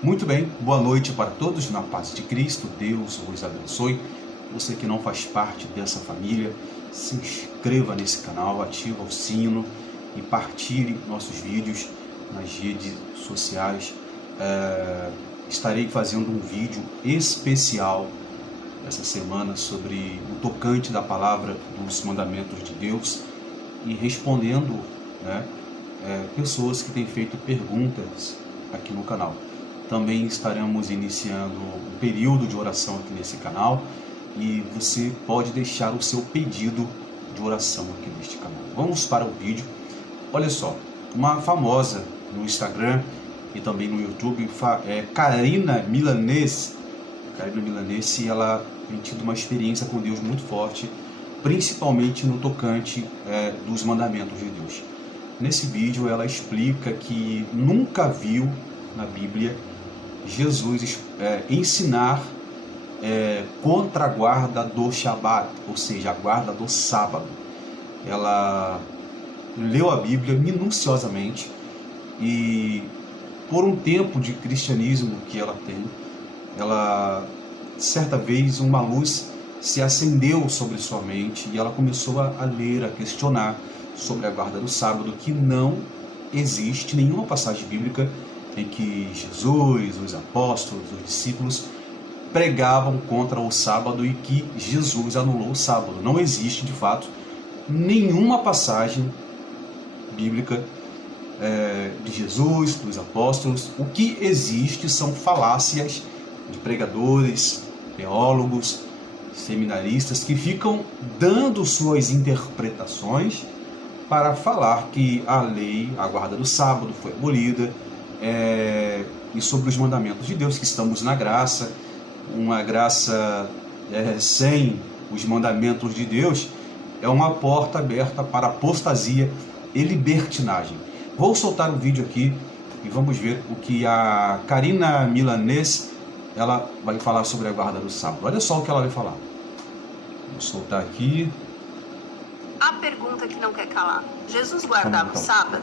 Muito bem, boa noite para todos, na paz de Cristo, Deus os abençoe. Você que não faz parte dessa família, se inscreva nesse canal, ativa o sino e partilhe nossos vídeos nas redes sociais. Estarei fazendo um vídeo especial essa semana sobre o tocante da palavra dos mandamentos de Deus e respondendo pessoas que têm feito perguntas aqui no canal. Também estaremos iniciando um período de oração aqui nesse canal e você pode deixar o seu pedido de oração aqui neste canal. Vamos para o vídeo. Olha só, uma famosa no Instagram e também no YouTube, Karina Milanese. Karina Milanese, ela tem tido uma experiência com Deus muito forte, principalmente no tocante dos mandamentos de Deus. Nesse vídeo ela explica que nunca viu na Bíblia Jesus ensinar contra a guarda do Shabat, ou seja, a guarda do sábado. Ela leu a Bíblia minuciosamente e por um tempo de cristianismo que ela tem, certa vez uma luz se acendeu sobre sua mente e ela começou a ler, a questionar sobre a guarda do sábado, que não existe nenhuma passagem bíblica em que Jesus, os apóstolos, os discípulos pregavam contra o sábado e que Jesus anulou o sábado. Não existe, de fato, nenhuma passagem bíblica de Jesus, dos apóstolos. O que existe são falácias de pregadores, teólogos, seminaristas que ficam dando suas interpretações para falar que a lei, a guarda do sábado foi abolida, e sobre os mandamentos de Deus, que estamos na graça, uma graça sem os mandamentos de Deus é uma porta aberta para apostasia e libertinagem. Vou soltar o vídeo aqui e vamos ver o que a Karina Milanese ela vai falar sobre a guarda do sábado. Olha só o que ela vai falar. Vou soltar aqui. A pergunta que não quer calar: Jesus guardava o sábado?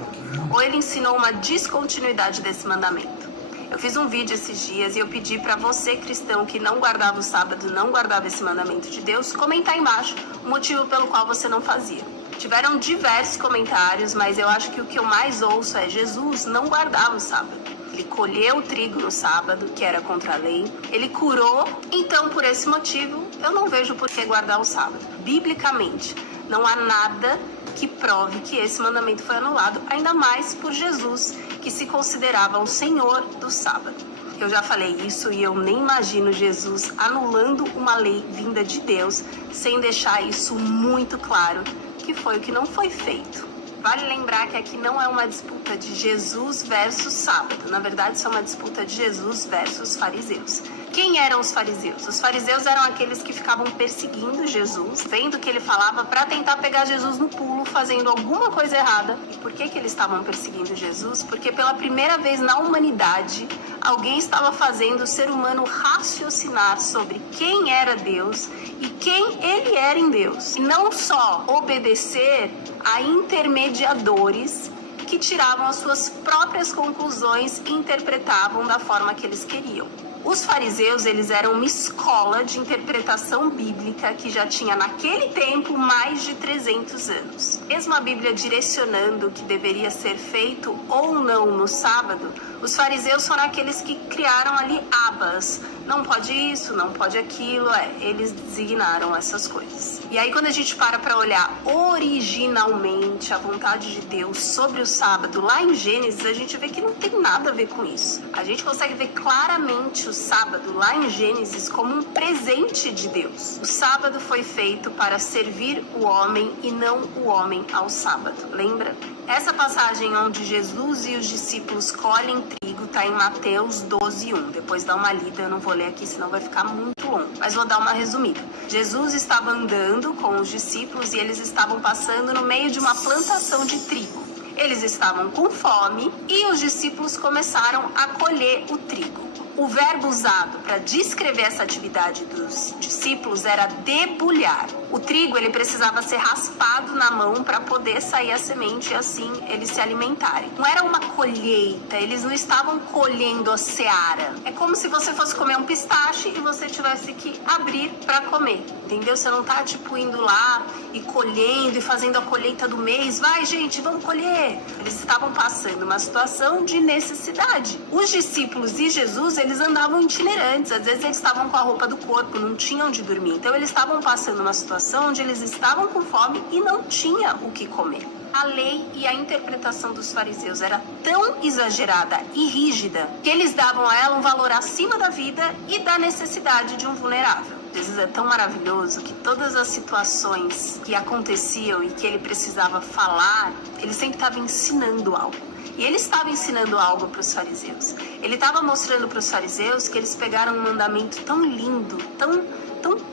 Ou ele ensinou uma descontinuidade desse mandamento? Eu fiz um vídeo esses dias e eu pedi para você, cristão, que não guardava o sábado, não guardava esse mandamento de Deus, comentar embaixo o motivo pelo qual você não fazia. Tiveram diversos comentários, mas eu acho que o que eu mais ouço é: Jesus não guardava o sábado. Ele colheu o trigo no sábado, que era contra a lei. Ele curou, então por esse motivo eu não vejo por que guardar o sábado. Biblicamente, não há nada que prove que esse mandamento foi anulado, ainda mais por Jesus, que se considerava o Senhor do sábado. Eu já falei isso e eu nem imagino Jesus anulando uma lei vinda de Deus sem deixar isso muito claro, que foi o que não foi feito. Vale lembrar que aqui não é uma disputa de Jesus versus sábado. Na verdade, isso é uma disputa de Jesus versus fariseus. Quem eram os fariseus? Os fariseus eram aqueles que ficavam perseguindo Jesus, vendo o que ele falava, para tentar pegar Jesus no pulo, fazendo alguma coisa errada. E por que eles estavam perseguindo Jesus? Porque pela primeira vez na humanidade, alguém estava fazendo o ser humano raciocinar sobre quem era Deus e quem ele era em Deus. E não só obedecer a intermediadores que tiravam as suas próprias conclusões e interpretavam da forma que eles queriam. Os fariseus, eles eram uma escola de interpretação bíblica que já tinha naquele tempo mais de 300 anos. Mesmo a Bíblia direcionando o que deveria ser feito ou não no sábado, os fariseus foram aqueles que criaram ali abas. Não pode isso, não pode aquilo, eles designaram essas coisas. E aí quando a gente para olhar originalmente a vontade de Deus sobre o sábado, lá em Gênesis, a gente vê que não tem nada a ver com isso. A gente consegue ver claramente o sábado lá em Gênesis como um presente de Deus. O sábado foi feito para servir o homem e não o homem ao sábado, lembra? Essa passagem onde Jesus e os discípulos colhem trigo está em Mateus 12:1. Depois dá uma lida, eu não vou ler aqui, senão vai ficar muito longo. Mas vou dar uma resumida. Jesus estava andando com os discípulos e eles estavam passando no meio de uma plantação de trigo. Eles estavam com fome e os discípulos começaram a colher o trigo. O verbo usado para descrever essa atividade dos discípulos era debulhar. O trigo, ele precisava ser raspado na mão para poder sair a semente e assim eles se alimentarem. Não era uma colheita, eles não estavam colhendo a seara. É como se você fosse comer um pistache e você tivesse que abrir para comer, entendeu? Você não tá tipo indo lá e colhendo e fazendo a colheita do mês. Vai, gente, vamos colher. Eles estavam passando uma situação de necessidade. Os discípulos e Jesus, eles andavam itinerantes. Às vezes eles estavam com a roupa do corpo, não tinham onde dormir. Então eles estavam passando uma situação onde eles estavam com fome e não tinha o que comer. A lei e a interpretação dos fariseus era tão exagerada e rígida que eles davam a ela um valor acima da vida e da necessidade de um vulnerável. Jesus é tão maravilhoso que todas as situações que aconteciam e que ele precisava falar, ele sempre estava ensinando algo. E ele estava ensinando algo para os fariseus. Ele estava mostrando para os fariseus que eles pegaram um mandamento tão lindo, tão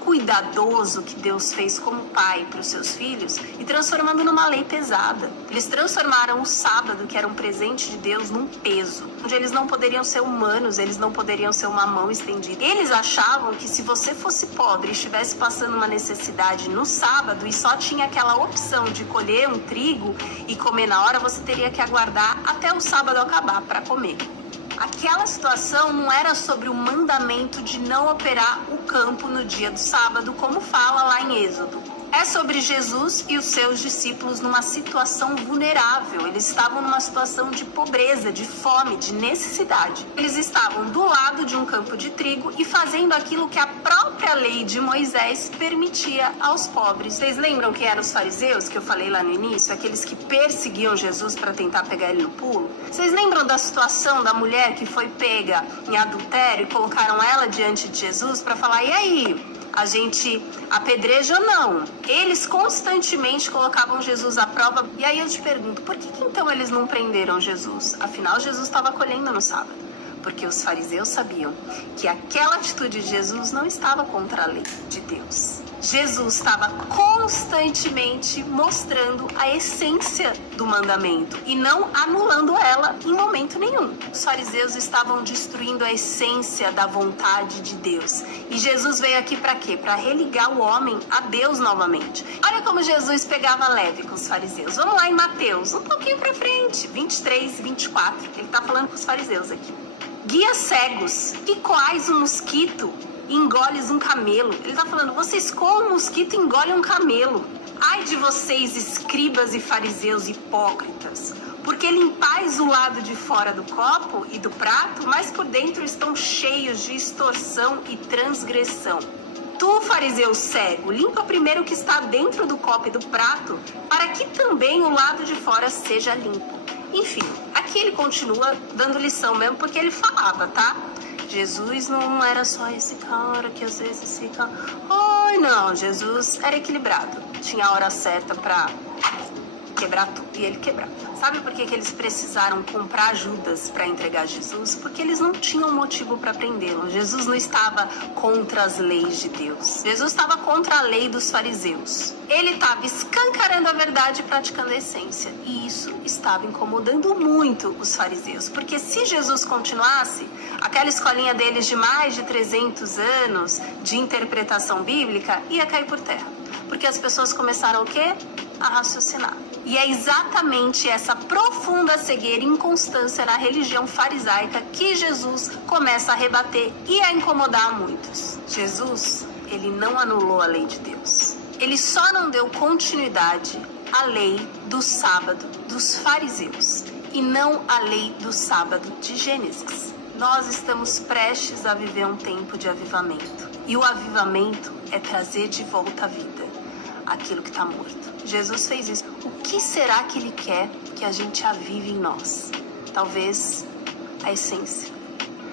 cuidadoso que Deus fez como pai para os seus filhos e transformando numa lei pesada. Eles transformaram o sábado, que era um presente de Deus, num peso, onde eles não poderiam ser humanos, eles não poderiam ser uma mão estendida. Eles achavam que se você fosse pobre e estivesse passando uma necessidade no sábado e só tinha aquela opção de colher um trigo e comer na hora, você teria que aguardar até o sábado acabar para comer. Aquela situação não era sobre o mandamento de não operar o campo no dia do sábado, como fala lá em Êxodo. É sobre Jesus e os seus discípulos numa situação vulnerável. Eles estavam numa situação de pobreza, de fome, de necessidade. Eles estavam do lado de um campo de trigo e fazendo aquilo que a própria lei de Moisés permitia aos pobres. Vocês lembram quem eram os fariseus, que eu falei lá no início? Aqueles que perseguiam Jesus para tentar pegar ele no pulo? Vocês lembram da situação da mulher que foi pega em adultério e colocaram ela diante de Jesus para falar, e aí? A gente apedreja ou não? Eles constantemente colocavam Jesus à prova. E aí eu te pergunto, por que então eles não prenderam Jesus? Afinal, Jesus estava colhendo no sábado. Porque os fariseus sabiam que aquela atitude de Jesus não estava contra a lei de Deus. Jesus estava constantemente mostrando a essência do mandamento e não anulando ela em momento nenhum. Os fariseus estavam destruindo a essência da vontade de Deus. E Jesus veio aqui para quê? Para religar o homem a Deus novamente. Olha como Jesus pegava leve com os fariseus. Vamos lá em Mateus, um pouquinho para frente, 23 e 24. Ele está falando com os fariseus aqui. Guias cegos, que coais um mosquito e engoles um camelo. Ele está falando, vocês comem um mosquito e engolem um camelo. Ai de vocês, escribas e fariseus hipócritas, porque limpais o lado de fora do copo e do prato, mas por dentro estão cheios de extorsão e transgressão. Tu, fariseu cego, limpa primeiro o que está dentro do copo e do prato, para que também o lado de fora seja limpo. Enfim, aqui ele continua dando lição mesmo, porque ele falava, tá? Jesus não era só esse cara que às vezes fica... Ai, não, Jesus era equilibrado. Tinha a hora certa pra quebrar tudo, e ele quebrava. Sabe por que eles precisaram comprar Judas para entregar Jesus? Porque eles não tinham motivo para prendê-lo. Jesus não estava contra as leis de Deus. Jesus estava contra a lei dos fariseus. Ele estava escancarando a verdade e praticando a essência. E isso estava incomodando muito os fariseus. Porque se Jesus continuasse, aquela escolinha deles de mais de 300 anos de interpretação bíblica ia cair por terra. Porque as pessoas começaram o quê? A raciocinar. E é exatamente essa profunda cegueira e inconstância na religião farisaica que Jesus começa a rebater e a incomodar muitos. Jesus, ele não anulou a lei de Deus. Ele só não deu continuidade à lei do sábado dos fariseus e não à lei do sábado de Gênesis. Nós estamos prestes a viver um tempo de avivamento. E o avivamento é trazer de volta à vida aquilo que está morto. Jesus fez isso. O que será que ele quer que a gente avive em nós? Talvez a essência.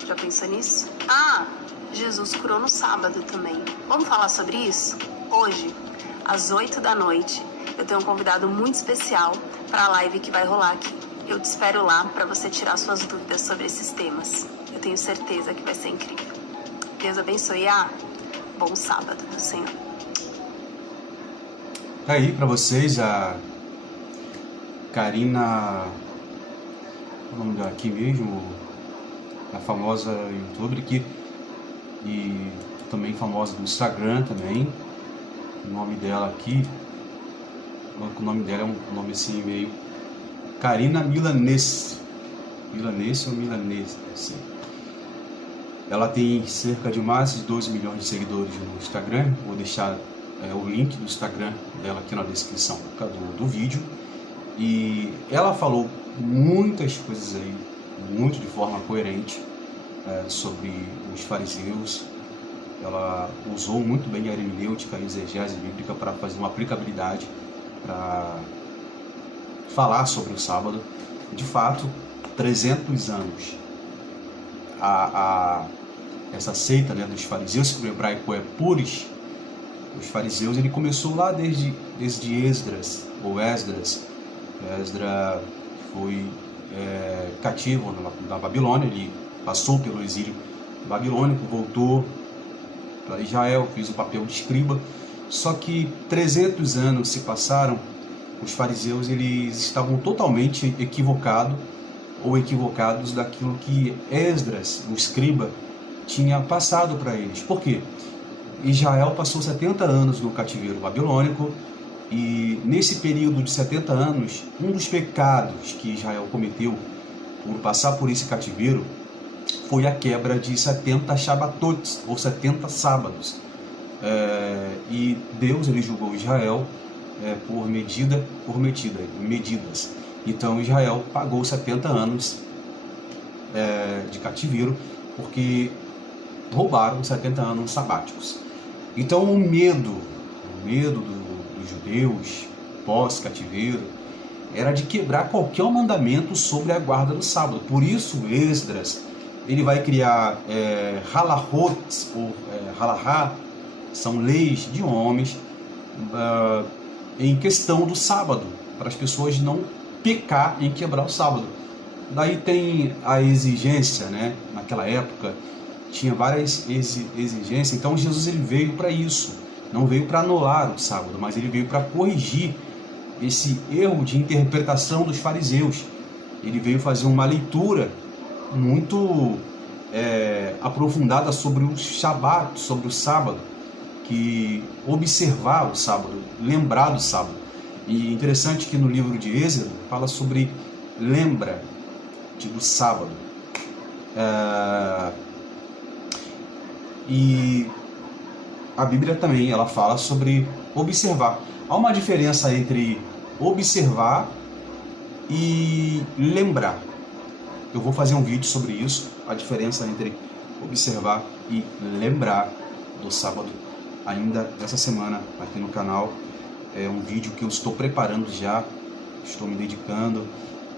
Já pensou nisso? Ah, Jesus curou no sábado também. Vamos falar sobre isso? Hoje, às 8 da noite, eu tenho um convidado muito especial para a live que vai rolar aqui. Eu te espero lá para você tirar suas dúvidas sobre esses temas. Eu tenho certeza que vai ser incrível. Deus abençoe. Bom sábado do Senhor. Tá aí para vocês a Karina, o nome dela aqui mesmo, a famosa youtuber aqui e também famosa no Instagram também. o nome dela aqui, o nome dela é um nome assim meio Karina Milanese ou Milanese, assim. Ela tem cerca de mais de 12 milhões de seguidores no Instagram. Vou deixar o link do Instagram dela aqui na descrição do vídeo. E ela falou muitas coisas aí, muito de forma coerente, sobre os fariseus. Ela usou muito bem a hermenêutica e a exegese bíblica para fazer uma aplicabilidade, para falar sobre o sábado. De fato, 300 anos essa seita, né, dos fariseus, que o hebraico é puris, os fariseus, ele começou lá desde Esdras. Esdras foi cativo na Babilônia, ele passou pelo exílio babilônico, voltou para Israel, fez o papel de escriba. Só que 300 anos se passaram, os fariseus eles estavam totalmente equivocados daquilo que Esdras, o escriba, tinha passado para eles. Por quê? Israel passou 70 anos no cativeiro babilônico, e nesse período de 70 anos, um dos pecados que Israel cometeu por passar por esse cativeiro foi a quebra de 70 Shabbatot, ou 70 sábados. E Deus ele julgou Israel por medidas. Então Israel pagou 70 anos de cativeiro, porque roubaram 70 anos sabáticos. Então o medo dos judeus pós-cativeiro era de quebrar qualquer mandamento sobre a guarda do sábado. Por isso Esdras ele vai criar halahot, ou halahá, são leis de homens em questão do sábado, para as pessoas não pecar em quebrar o sábado. Daí tem a exigência, né? Naquela época tinha várias exigências, então Jesus ele veio para isso, não veio para anular o sábado, mas ele veio para corrigir esse erro de interpretação dos fariseus. Ele veio fazer uma leitura muito aprofundada sobre o Shabat, sobre o sábado, que observar o sábado, lembrar do sábado. E interessante que no livro de Êxodo fala sobre lembra do sábado. E a Bíblia também ela fala sobre observar. Há uma diferença entre observar e lembrar. Eu vou fazer um vídeo sobre isso, a diferença entre observar e lembrar do sábado, ainda essa semana aqui no canal. É um vídeo que eu estou preparando já, estou me dedicando,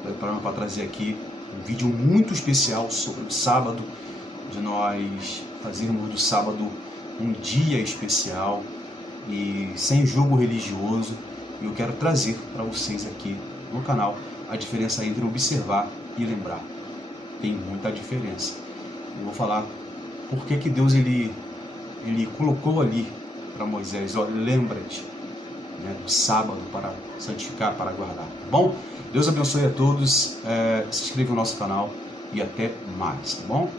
preparando para trazer aqui um vídeo muito especial sobre o sábado, de nós fazermos do sábado um dia especial e sem julgo religioso. E eu quero trazer para vocês aqui no canal a diferença entre observar e lembrar. Tem muita diferença. Eu vou falar por que Deus ele colocou ali para Moisés: olha, lembra-te, né, do sábado para santificar, para guardar. Tá bom? Deus abençoe a todos. Se inscreva no nosso canal e até mais, tá bom?